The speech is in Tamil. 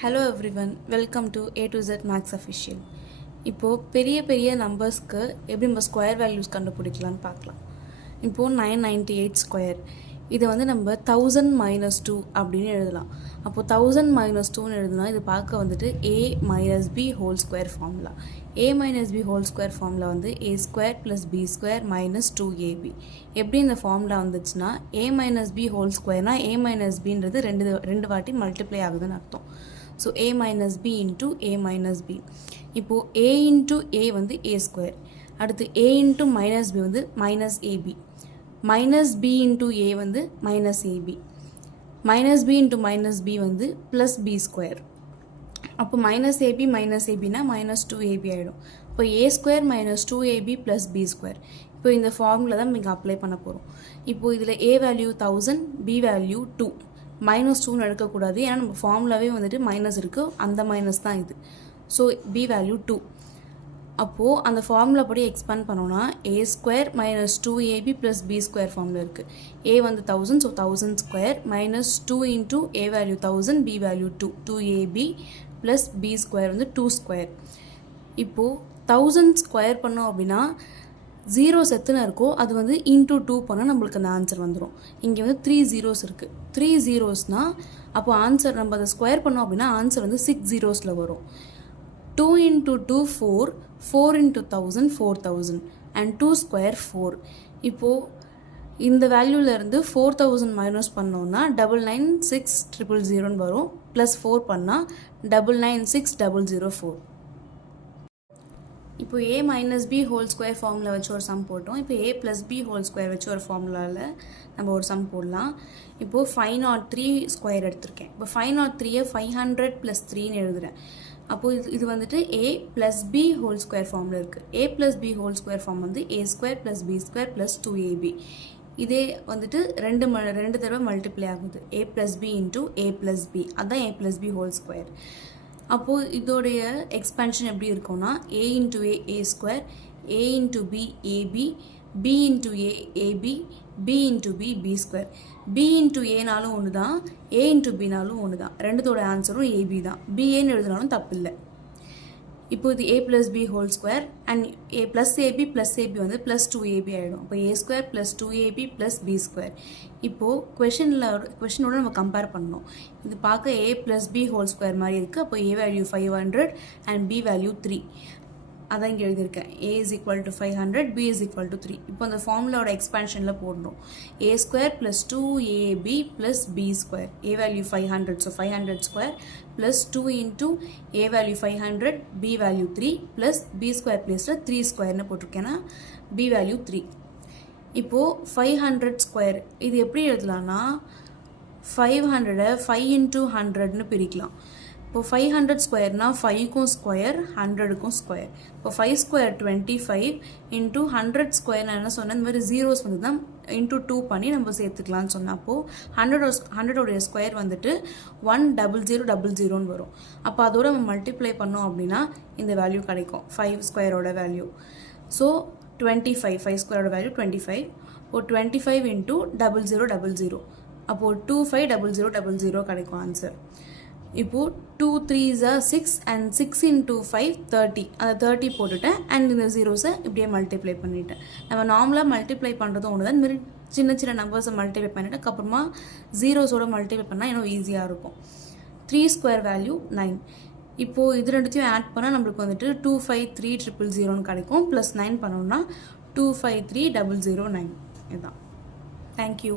Hello everyone, welcome to A to Z Max Official. இப்போது பெரிய நம்பர்ஸ்க்கு எப்படி நம்ம ஸ்கொயர் வேல்யூஸ் கண்டுபிடிக்கலான்னு பார்க்கலாம். இப்போது 998 ஸ்கொயர் இதை வந்து நம்ம 1000 - 2 அப்படின்னு எழுதலாம். அப்போது 1000 - 2ன்னு எழுதுனா இது பார்க்க வந்துட்டு a - b whole square formula. a - b whole square formula வந்து a² + b² - 2ab. எப்படி இந்த ஃபார்முலா வந்துச்சுன்னா a - b ஹோல் ஸ்கொயர்னா a - bன்றது ரெண்டு வாட்டி மல்டிப்ளை ஆகுதுன்னு அர்த்தம். So a - b into a - b. இப்போது a into a வந்து a², அடுத்து a into - b வந்து -ab, -b into a வந்து -ab, -b into -b வந்து +b². அப்போ -ab -abனா -2ab ஆகிடும். இப்போ a² - 2ab + b². இப்போ இந்த ஃபார்முலா தான் நீங்கள் அப்ளை பண்ண போகிறோம். இப்போது இதில் a வேல்யூ 1000, b வேல்யூ 2, -2ன்னு எடுக்கக்கூடாது, ஏன்னா நம்ம ஃபார்முலாவே வந்துட்டு மைனஸ் இருக்குது, அந்த மைனஸ் தான் இது. So b value 2. அப்போது அந்த ஃபார்முலா படி எக்ஸ்பேண்ட் பண்ணோன்னா a² - 2ab + b² ஃபார்முலா இருக்குது. a வந்து 1000, so 1000² -2 into a value 1000, b value 2, 2ab + b² வந்து 2². இப்போது 1000 ஸ்கொயர் பண்ணோம் அப்படின்னா 0 எத்தனை இருக்கோ அது வந்து இன்டூ 2 பண்ணால் நம்மளுக்கு அந்த ஆன்சர் வந்துடும். இங்கே வந்து 3 zeros இருக்குது. 3 zeros அப்போ ஆன்சர் நம்ம அதை ஸ்கொயர் பண்ணோம் அப்படின்னா ஆன்சர் வந்து 6 zeros வரும். 2 into 2 4, 4 into 1000 4000 and 2² 4. இப்போது இந்த வேல்யூலேருந்து 4000 மைனஸ் பண்ணோன்னா 996000 வரும். +4 பண்ணால் 996004. இப்போ a - b whole square formula வச்சு ஒரு சம் போட்டோம். இப்போ a + b ஹோல் ஸ்கொயர் வச்சு ஒரு ஃபார்முலாவில் நம்ம ஒரு சம் போடலாம். இப்போது 503 ஸ்கொயர் எடுத்திருக்கேன். இப்போ 503 500 + 3ன்னு எழுதுகிறேன். அப்போது இது வந்துட்டு a + b ஹோல் ஸ்கொயர் ஃபார்மில் இருக்குது. a + b whole square form வந்து a² + b² + 2ab. இதே வந்துட்டு ரெண்டு தடவை மல்டிப்ளை ஆகுது. a + b into a + b, அதுதான் a + b ஹோல் ஸ்கொயர். அப்போது இதோடைய எக்ஸ்பேன்ஷன் எப்படி இருக்கும்னா a into a a², a into b ab, b into a ab, b into b b². b into a நாலும் ஒன்று தான், a into b நாலும் ஒன்று தான். ரெண்டுத்தோட ஆன்சரும் ab தான். b எழுதினாலும் தப்பு இல்லை. இப்போ இது a + b whole square and a +ab +ab வந்து +2ab ஆகிடும். இப்போ a² + 2ab + b². இப்போது கொஷினோட நம்ம கம்பேர் பண்ணணும். இது பார்க்க a + b ஹோல் ஸ்கொயர் மாதிரி இருக்குது. அப்போ a value 500 and b value 3. அதான் இங்கே எழுதியிருக்கேன். a = 500, b = 3. இப்போ அந்த ஃபார்முலாவோட எக்ஸ்பேன்ஷனில் போடணும். a² + 2ab + b². a value 500, so 500² + 2 into a value 500, b value 3 + b² பிளேஸில் 3² போட்டிருக்கேன்னா b வேல்யூ 3. இப்போது 500² இது எப்படி எழுதலான்னா 500 5 into 100ன்னு பிரிக்கலாம். இப்போ 500² 5க்கும் ஸ்கொயர் 100க்கும் ஸ்கொயர். இப்போ 5² 25 into 100² நான் என்ன சொன்னேன், இந்த மாதிரி ஜீரோஸ் வந்து தான் இன்டூ 2 பண்ணி நம்ம சேர்த்துக்கலான்னு சொன்னேன். அப்போது 100 ஸ்கொயர் வந்துட்டு 10000ன்னு வரும். அப்போ அதோட நம்ம மல்டிப்ளை பண்ணோம் அப்படின்னா இந்த வேல்யூ கிடைக்கும், 5² வேல்யூ. So 25, 5² value 25. இப்போ 25 into 0000, அப்போது 250000 கிடைக்கும் ஆன்சர். இப்போது 2 3s 6 அண்ட் 6 into 5 30, அந்த 30 போட்டுட்டேன் அண்ட் இந்த ஜீரோஸை இப்படியே மல்டிப்ளை பண்ணிட்டேன். நம்ம நார்மலாக மல்டிப்ளை பண்ணுறதும் ஒன்று தான், இந்த மாதிரி சின்ன நம்பர்ஸை மல்டிப்ளை பண்ணிவிட்டு அப்புறமா ஜீரோஸோட மல்டிப்ளை பண்ணால் இன்னும் ஈஸியாக இருக்கும். 3² வேல்யூ 9. இப்போது இது ரெண்டுத்தையும் ஆட் பண்ணால் நம்மளுக்கு வந்துட்டு 253000ன்னு கிடைக்கும். +9 பண்ணோம்னா 253009. இதுதான். தேங்க்யூ.